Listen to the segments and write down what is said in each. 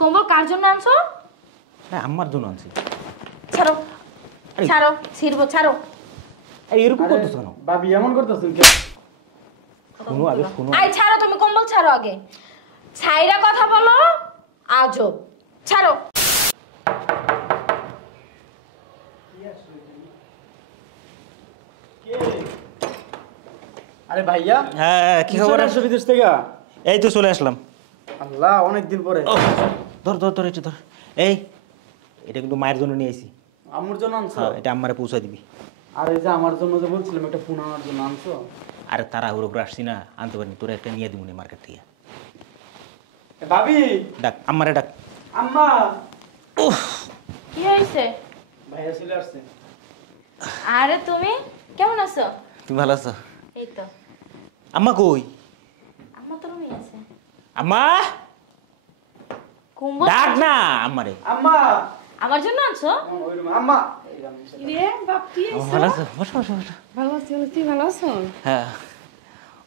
কম্বল কার জন্য আনছো? হ্যাঁ আম্মার জন্য আনছি। ছাড়ো ছাড়ো, ছিড়বো, ছাড়ো। এই এরকম করতেছ কেন? ভাবি এমন করতেছেন কেন? শোনো আগে শোনো। আই ছাড়ো, তুমি কম্বল ছাড়ো আগে। ছাইরা কথা বলো, আজব। ছাড়ো। আরে ভাইয়া, হ্যাঁ কি খবর? আসছো বিদেশ থেকে? এই তো চলে আসলাম। আল্লাহ, অনেকদিন পরে। ধর ধর ধর এটা ধর। এই এটা কিন্তু মায়ের জন্য নিয়ে আইছি। আম্মুর জন্য আনছো? হ্যাঁ এটা আম্মারে পৌঁছে দিবি। আর এই যে আমার জন্য যে বলছিলাম একটা ফোন আনার জন্য আনছো? আরে তারা ওর উপরে আসছি না, আনতে পারিনি। তোরা একটা নিয়ে দিব মার্কেট থেকে। ভাবি, ডাক আম্মারে ডাক। আম্মা। উফ কি হয়েছে? ভাইয়া চলে আসছে। আরে তুমি কেমন আছো? তুমি ভালো আছো? এই তো। আম্মা কই? আমার তো রুমে আছে। আম্মা কম্বল ডাক না আম্মারে। আম্মা। আমার জন্য আনছো? ওই রুমে আম্মা। রে বাপ, কি ভালো আছো? বসো বসো বসো। ভালো আছি। তুই ভালো আছো? হ্যাঁ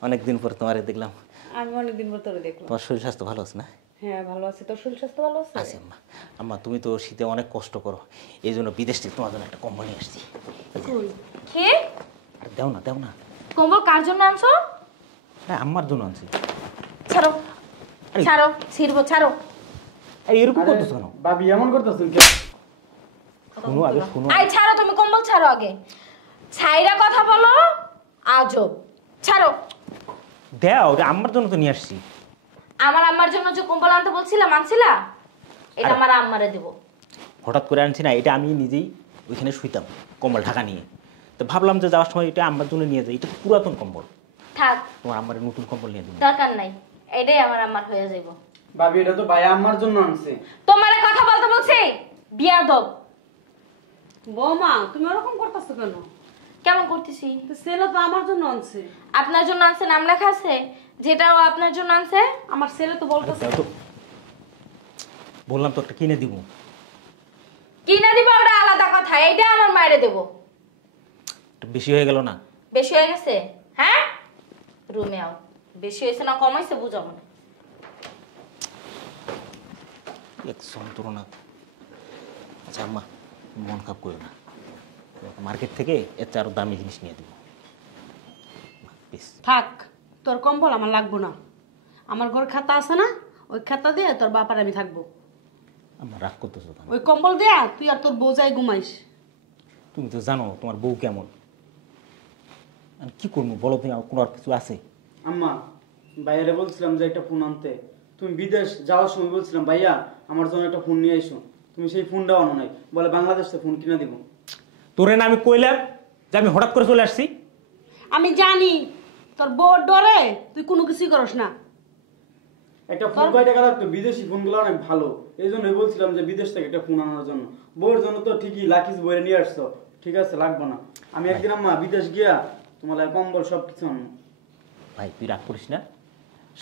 অনেকদিন পর তোমারে দেখলাম। আমি অনেকদিন পর তোরে দেখলাম। তোমার শরীর স্বাস্থ্য ভালো আছে না? হ্যাঁ ভালো আছি। তোর শরীর স্বাস্থ্য ভালো আছে? আছি আম্মা। আম্মা তুমি তো শীতে অনেক কষ্ট করো, এই জন্য বিদেশ থেকে তোমার জন্য একটা কম্বল নিয়ে আসছি। কি? আর দেও না দেও না। কম্বল কার জন্য আনছো? হ্যাঁ আম্মার জন্য আনছি। ছাড়ো আরে- ছাড়ো, ছিড়বো, ছাড়ো। এই এরকম করতেছ কেন? ভাবি এমন করতেছেন কেন? শোনো আগে শোনো। আই ছাড়ো, তুমি কম্বল ছাড়ো আগে। ছাইরা কথা বলো, আজব। ছাড়ো। দেও, ওটা আম্মার জন্য তো নিয়ে আসছি। আমার আম্মার জন্য যে কম্বল আনতে বলছিলাম, আনছিলা? এটা আরে- আমার আম্মারে দেব। হঠাৎ করে আনছি না, এটা আমি নিজেই ওইখানে শুইতাম কম্বল ঢাকা নিয়ে। তো ভাবলাম যে যাওয়ার সময় এটা আম্মার জন্য নিয়ে যাই। এটা তো পুরাতন কম্বল। থাক, তোমার আম্মারে নতুন কম্বল নিয়ে দেবো। দরকার নাই। এটাই আমার আম্মার হয়ে যাইব। ভাবি এটা তো ভাইয়া আম্মার জন্য আনছে। তোমারে কথা বলতে বলছি, বিয়াদব। বৌমা, তুমি ওরকম করতেছো কেন? কেমন করতেছি? তো ছেলে তো আমার জন্য আনছে। আপনার জন্য আনছে, নাম লেখা আছে? যেটাও আপনার জন্য আনছে। আমার ছেলে তো আরে বলতেছে। দেও তো। বললাম তো একটা কিনে দিব। কিনা দিবা ওটা আলাদা কথা, এইটা আমার মায়েরে দেব। একটু বেশি হয়ে গেল না? বেশি হয়ে গেছে? হ্যাঁ, রুমে আও। বেশি হয়েছে না কম হয়েছে বুঝাবো না। এক যন্ত্রণা। আচ্ছা আম্মা মন খারাপ করো না, মার্কেট থেকে এর চেয়ে আরো দামি জিনিস নিয়ে দেবো। বেশ থাক, তোর কম্বল আমার লাগবো না। আমার ঘর খাতা আছে না, ওই খাতা দিয়ে তোর বাপার আমি থাকবো। আমার রাগ করতেছো কেন? ওই কম্বল দেয়া তুই আর তোর বউ যাই ঘুমাইস। তুমি তো জানো তোমার বউ কেমন। আমি কি করবো বলো, তুমি আর কোনো আর কিছু আছে? আম্মা, ভাইয়ারে বলছিলাম যে একটা ফোন আনতে। তুমি বিদেশ যাওয়ার সময় বলছিলাম ভাইয়া আমার জন্য একটা ফোন নিয়ে এসো। তুমি সেই ফোনটাও আনো নাই, বলে বাংলাদেশ থেকে ফোন কিনে দিব। তোরে না আমি কইলাম যে আমি হঠাৎ করে চলে আসছি? আমি জানি তোর বউর ডরে তুই কোনো কিছুই করস না। একটা ফোন কয় টাকা লাগতো? বিদেশি ফোনগুলো অনেক ভালো, এই জন্যই বলছিলাম যে বিদেশ থেকে একটা ফোন আনার জন্য। বউর জন্য তো ঠিকই লাকিস বইয়ে নিয়ে আসছো, ঠিক আছে লাগবো না। আমি একদিন আম্মা বিদেশ গিয়া তোমার কম্বল সব কিছু আনবো। ভাই তুই রাগ করিস না,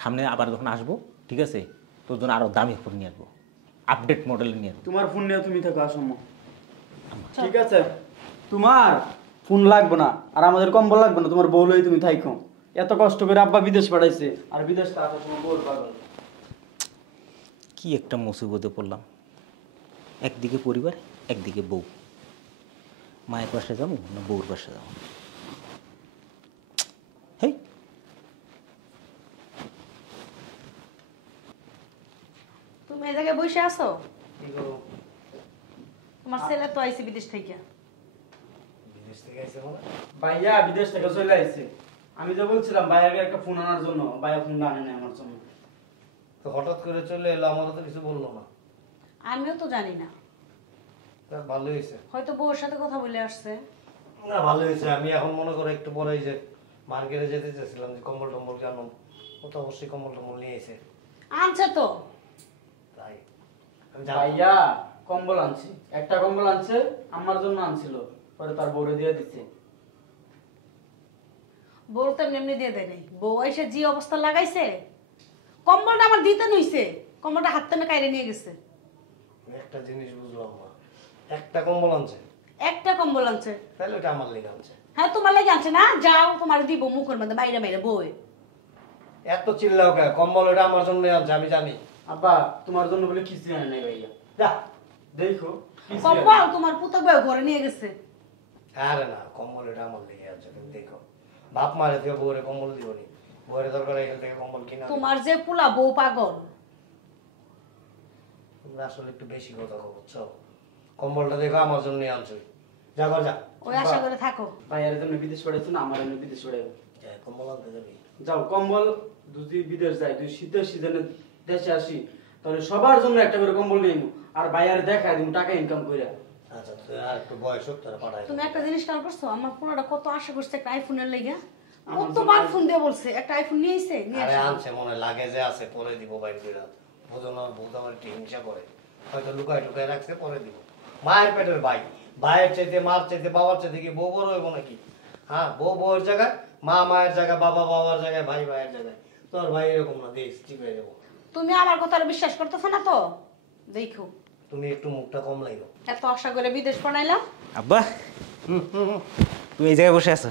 সামনে আবার যখন আসবো ঠিক আছে তোর জন্য আরো দামি ফোন নিয়ে আসবো, আপডেট মডেল নিয়ে আসবো। তোমার ফোন নিয়ে তুমি থাকো আসমো, ঠিক আছে? তোমার ফোন লাগবে না আর আমাদের কম্বল লাগবে না, তোমার বউ লই তুমি থাইকো। এত কষ্ট করে আব্বা বিদেশ পাঠাইছে, আর বিদেশ তাতে তোমার বউর পাগল। কি একটা মুসিবতে পড়লাম, একদিকে পরিবার একদিকে বউ। মায়ের পাশে যাবো না বউর পাশে যাবো? হেই তুমি এই জায়গায় বসে আছো? তোমার ছেলে তো আইছে বিদেশ থেকে। ভাইয়া বিদেশ থেকে চলে আইছে। আমি যে বলছিলাম ভাইয়াকে একটা ফোন আনার জন্য, ভাইয়া ফোন আনে না আমার জন্য। তো হঠাৎ করে চলে এলো, আমারও তো কিছু বললো না। আমিও তো জানি না, যাক, ভালোই হয়েছে। হয়তো বউর সাথে কথা বলে আসছে। না ভালো হয়েছে। আমি এখন মনে করো একটু পরে যে মার্কেটে যেতে চাইছিলাম যে কম্বল টম্বল কেন, ও তো অবশ্যই কম্বল টম্বল নিয়ে এসে আনছে তো। তাই আমি ভাইয়া কম্বল আনছি, একটা কম্বল আনছে, আমার জন্য আনছিল, পরে তার বউরে দিয়ে দিচ্ছে। বউ তো এমনি দিয়ে দেয় নাই, বউ এসে যে অবস্থা লাগাইছে, কম্বলটা আমার দিতে নইছে, কম্বলটা হাত টানে কাইরে নিয়ে গেছে। একটা জিনিস বুঝলাম না, একটা কম্বল আনছে, একটা কম্বল আনছে। তাহলে ওটা আমার লেগে আনছে। হ্যাঁ তোমার লাগে আনছে না, যাও তোমার দিব মুখের মধ্যে বাইরে বাইরে বই। এত চিল্লাও কে? কম্বল ওটা আমার জন্য আনছে, আমি জানি। আব্বা তোমার জন্য বলে কিছু আনে নাই ভাইয়া যা দেখো কিছু আনে কম্বল নাই। তোমার পুতক ভাই ঘরে নিয়ে গেছে। আরে না কম্বল এটা আমার লেগে আছে তুমি দেখো বাপ মারে থেকে বউরে কম্বল দিবনি বউরে দরকার এখান থেকে কম্বল কিনা তোমার যে পোলা বউ পাগল। তোমরা আসলে একটু বেশি কথা বলছো কম্বলটা দেখো আমার জন্য আনছো যা ঘর যা ওই আশা করে থাকো। ভাইয়ার জন্য বিদেশ পড়াইছো না আমার জন্য বিদেশ পড়াইবো যা, কম্বল আনতে যাবি যাও কম্বল যদি বিদেশ যায় তুই শীতের সিজনে দেশে আসি তাহলে সবার জন্য একটা করে কম্বল নিয়ে আর ভাইয়ার দেখা দিন টাকা ইনকাম করে আচ্ছা তুই আর একটু বয়স হোক তারা পাঠাই তুমি একটা জিনিস খেয়াল করছো, আমার পোলাটা কত আশা করছে একটা আইফোনের লেগে। আমার কতবার জন্য- ফোন দিয়ে বলছে একটা আইফোন নিয়ে এসে নিয়ে আরে আসো। আনছে মনে হয় লাগে যে আছে পরে দিব বাইর করে বুঝো না বহুত আমার একটু হিংসা করে হয়তো লুকায় টুকায় রাখছে পরে দিব মায়ের পেটের ভাই ভাইয়ের চাইতে মার চাইতে বাবার চাইতে কি বউ বড় হইব নাকি হ্যাঁ বউ বউয়ের জায়গায় মা মায়ের জায়গায় বাবা বাবার জায়গায় ভাই ভাইয়ের জায়গায় তোর ভাই এরকম না দেখ ঠিক হয়ে যাবো তুমি আমার কথা আর বিশ্বাস করতেছো না তো দেখো তুমি একটু মুখটা কম লাগো এত আশা করে বিদেশ পড়াইলাম। আব্বা তুমি এই জায়গায় বসে আছো?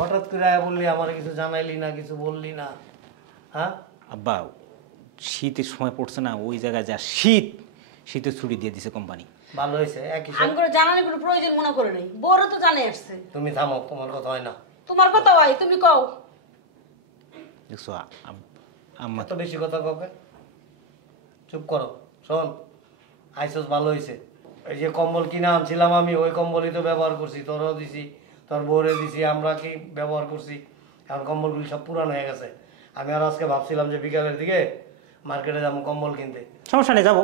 হঠাৎ করে আয়া বললি আমার কিছু জানাইলি না কিছু বললি না হ্যাঁ আব্বা শীতের সময় পড়ছে না, ওই জায়গায় যা শীত, শীতের ছুটি দিয়ে দিছে কোম্পানি। ভালো হয়েছে একই আমি করে জানানোর কোনো প্রয়োজন মনে করে নাই, বড় তো জানে আসছে। তুমি থামো তোমার কথা হয় না তোমার কথা ভাই তুমি কও। দেখছো আম্মা এত বেশি কথা কবে চুপ করো শোন আইসস ভালো হয়েছে এই যে কম্বল কিনে আনছিলাম আমি ওই কম্বলই তো ব্যবহার করছি তোরও দিছি তোর বউরে দিছি আমরা কি ব্যবহার করছি এখন কম্বলগুলি সব পুরান হয়ে গেছে আমি আর আজকে ভাবছিলাম যে বিকালের দিকে মার্কেটে যাবো কম্বল কিনতে সমস্যা নেই, যাবো।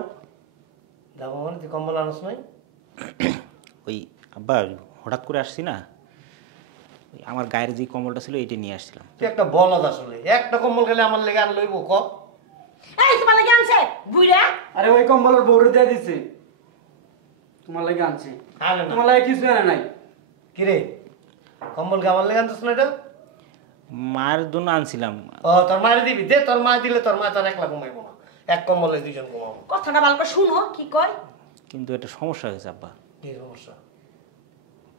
যাবো মানে তুই কম্বল আনস নাই ওই আব্বা হঠাৎ করে আসছি না, ওই আমার গায়ের যে কম্বলটা ছিল এইটা নিয়ে আসছিলাম। তুই একটা বলদ আসলে একটা কম্বল খেলে আমার লেগে আর লইব ক এই তোমার লাগে আনছে বুইড়া। আরে ওই কম্বলের বউরে দিয়ে দিছে তোমার লাগে আনছে আরে না তোমার লাগে কিছু আনে নাই কিরে কম্বল কে আমার লেগে আনছিস না এটা মায়ের জন্য আনছিলাম। ও তোর মায়ের দিবি দে তোর মা দিলে তোর মা তার একলা ঘুমাইবো না এক কম্বলে দুইজন ঘুমাবো কথাটা ভালো করে শুনো কি কয়। কিন্তু একটা সমস্যা হয়েছে আব্বা। কি সমস্যা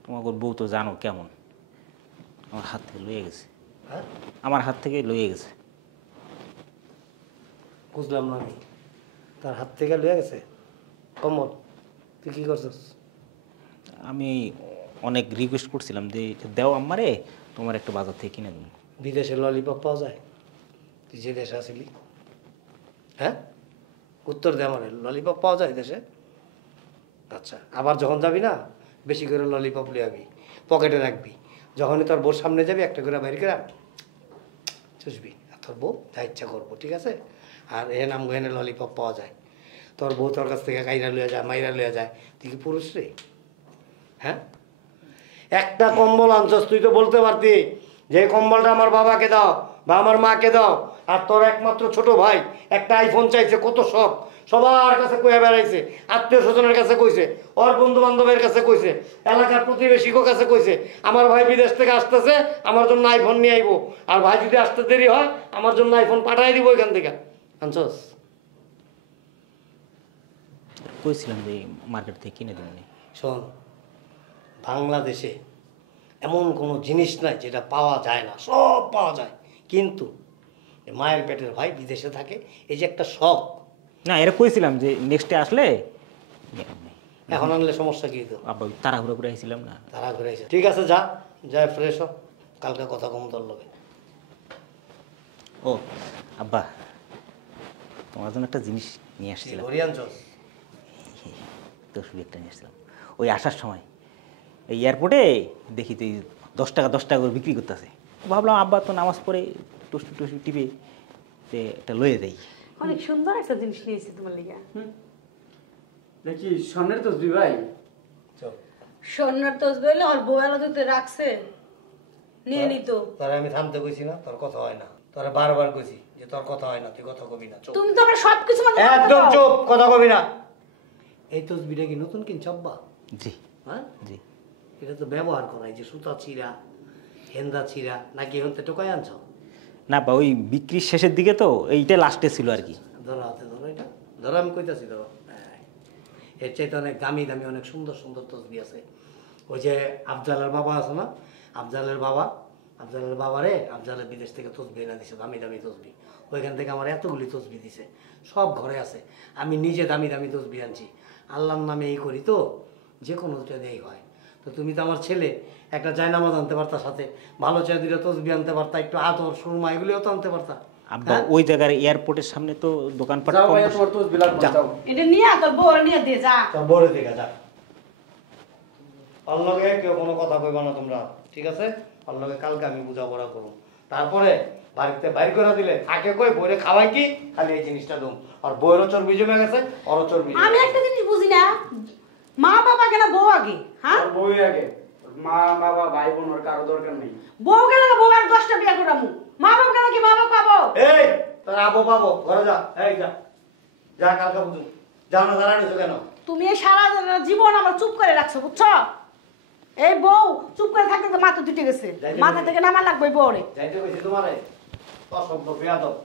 তোমাকে বউ তো জানো কেমন, আমার হাত থেকে লয়ে গেছে, হ্যাঁ আমার হাত থেকে লয়ে গেছে। বুঝলাম না আমি তার হাত থেকে লয়ে গেছে কম্বল তুই কি করছিস আমি অনেক রিকোয়েস্ট করছিলাম যে দেও আমারে, তোমার একটা বাজার থেকে কিনে দেবো। বিদেশে ললিপপ পাওয়া যায় তুই যে দেশে আসিলি হ্যাঁ উত্তর দে আমার ললিপপ পাওয়া যায় দেশে আচ্ছা আবার যখন যাবি না বেশি করে ললিপপ লিয়ে যাবি পকেটে রাখবি যখনই তোর বউর সামনে যাবি একটা করে বাইরে করে চুষবি আর তোর বউ যা ইচ্ছা করবো ঠিক আছে আর এ নাম এনে ললিপপ পাওয়া যায় তোর বউ তোর কাছ থেকে কাইরা লইয়া যায় মাইরা লইয়া যায় তুই কি পুরুষ রে হ্যাঁ একটা কম্বল আনছস তুই তো বলতে পারতি যে এই কম্বলটা আমার বাবাকে দাও বা আমার মাকে দাও আর তোর একমাত্র ছোট ভাই একটা আইফোন চাইছে কত শখ সবার কাছে কয়ে বেড়াইছে আত্মীয় স্বজনের কাছে কইছে ওর বন্ধু বান্ধবের কাছে কইছে এলাকার প্রতিবেশীর কাছে কইছে আমার ভাই বিদেশ থেকে আসতেছে আমার জন্য আইফোন নিয়ে আইবো আর ভাই যদি আসতে দেরি হয় আমার জন্য আইফোন পাঠাই দিব এখান থেকে আনছস কইছিলাম যে মার্কেট থেকে কিনে দেবো। শোন বাংলাদেশে এমন কোনো জিনিস নাই যেটা পাওয়া যায় না সব পাওয়া যায় কিন্তু মায়ের পেটের ভাই বিদেশে থাকে এই যে একটা শখ না এটা কইছিলাম যে নেক্সটে আসলে এখন আনলে সমস্যা কি তো আব্বা তাড়াহুড়ো করে আইছিলাম না। তারা ঘুরে আইছে ঠিক আছে যা যায় ফ্রেশ হ কালকে কথা কম তোর লগে ও আব্বা তোমার জন্য একটা জিনিস নিয়ে আসছিলাম, ঘুরি আনছস তো শুধু একটা নিয়ে আসছিলাম। ওই আসার সময় এই এয়ারপোর্টে দেখি তুই 10 টাকা করে বিক্রি করতেছে, ভাবলাম আব্বা তো নামাজ পড়ে টুসি টুসি টিপে একটা লয়ে দেয়। অনেক সুন্দর একটা জিনিস নিয়েছি তোমার লিগা। দেখি স্বর্ণের তসবি ভাই চল স্বর্ণের তসবি হইলে ওর বউয়ালা দিতে রাখছে নিয়ে নিত। তোর আমি থামতে কইছি না তোর কথা হয় না তোরা বারবার কইছি যে তোর কথা হয় না তুই কথা কবি না চুপ তুমি তো আমার সবকিছু মানে একদম চুপ কথা কবি না এই তসবিটা কি নতুন কিনছ আব্বা জি হ্যাঁ জি। এটা তো ব্যবহার করাই যে সুতা ছিঁড়া হেন্দা ছিঁড়া নাকি হতে টোকাই আনছ না বা ওই বিক্রির শেষের দিকে তো এইটা লাস্টে ছিল আর কি। ধরো হাতে ধরো এটা ধরো আমি কইতাছি ধরো এর চাইতে অনেক দামি দামি অনেক সুন্দর সুন্দর তসবি আছে ওই যে আফজালের বাবা আছে না আফজালের বাবা রে আফজালের বিদেশ থেকে তসবি এনে দিছে দামি দামি তসবি ওইখান থেকে আমার এতগুলি তসবি দিছে, সব ঘরে আছে। আমি নিজে দামি দামি তসবি আনছি, আল্লাহর নামে এই করি তো, যে কোনোটা দিয়েই হয়। তো তুমি তো আমার ছেলে, একটা জায়নামাজ আনতে পারতা, সাথে ভালো চাই দুটো তসবি আনতে পারতা, একটু আদর সুরমা এগুলিও তো আনতে পারতা। আব্বা ওই জায়গার এয়ারপোর্টের সামনে তো দোকানপাট যাও কম ভাইয়া, বসে। তোমার তসবিহ লাগবে না, যাও। এটা নিয়ে তোর বউ নিয়ে দিয়ে যা। তোর বড় দিকে যা, অল্লগে কেউ কোনো কথা কইবা না তোমরা, ঠিক আছে? অল্লগে কালকে আমি বোঝাপড়া করবো, তারপরে বাড়িতে বাইর করে দিলে থাকে কই বইরে খাওয়াই কি, খালি এই জিনিসটা দুম। আর বইয়েরও চর্বি জমে গেছে, ওরও চর্বি জমে আমি গেছে। একটা জিনিস বুঝি না, মা বাবা কেন বউ আগে? হ্যাঁ, আর বউই আগে, মা বাবা ভাই বোন আর কারো দরকার নেই। বউ কেন বউ আর 10টা বিয়া করামু? মা বাবা কেন কি মা বাবা পাবো? এই তোর আবো পাবো, ঘরে যা, এই যা যা, কালকে বুঝুন যা, না দাঁড়ানো কেন? তুমি এই সারা জীবন আমার চুপ করে রাখছো, বুঝছো? এই বউ চুপ করে থাকতে তো মাথা দুটে গেছে, মাথা থেকে নামা লাগবে বউরে। যাইতে কইছি তোমারে, অসভ্য বেয়াদব।